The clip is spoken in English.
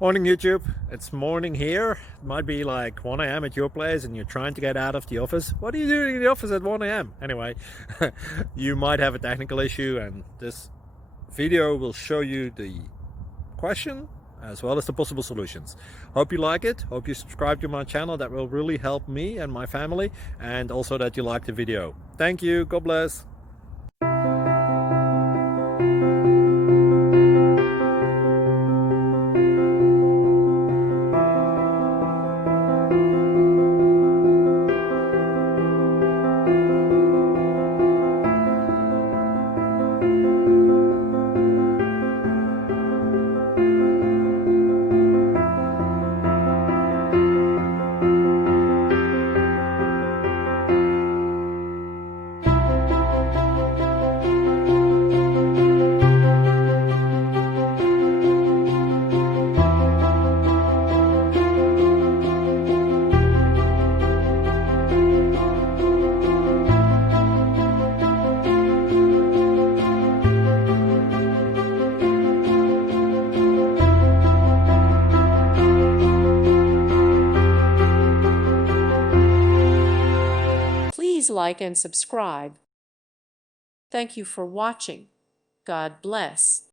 Morning YouTube, it's morning here. It might be like 1 a.m. at your place and you're trying to get out of the office. What are you doing in the office at 1 a.m.? Anyway, you might have a technical issue and this video will show you the question as well as the possible solutions. Hope you like it, hope you subscribe to my channel. That will really help me and my family, and also that you like the video. Thank you, God bless. Please like and subscribe. Thank you for watching. God bless.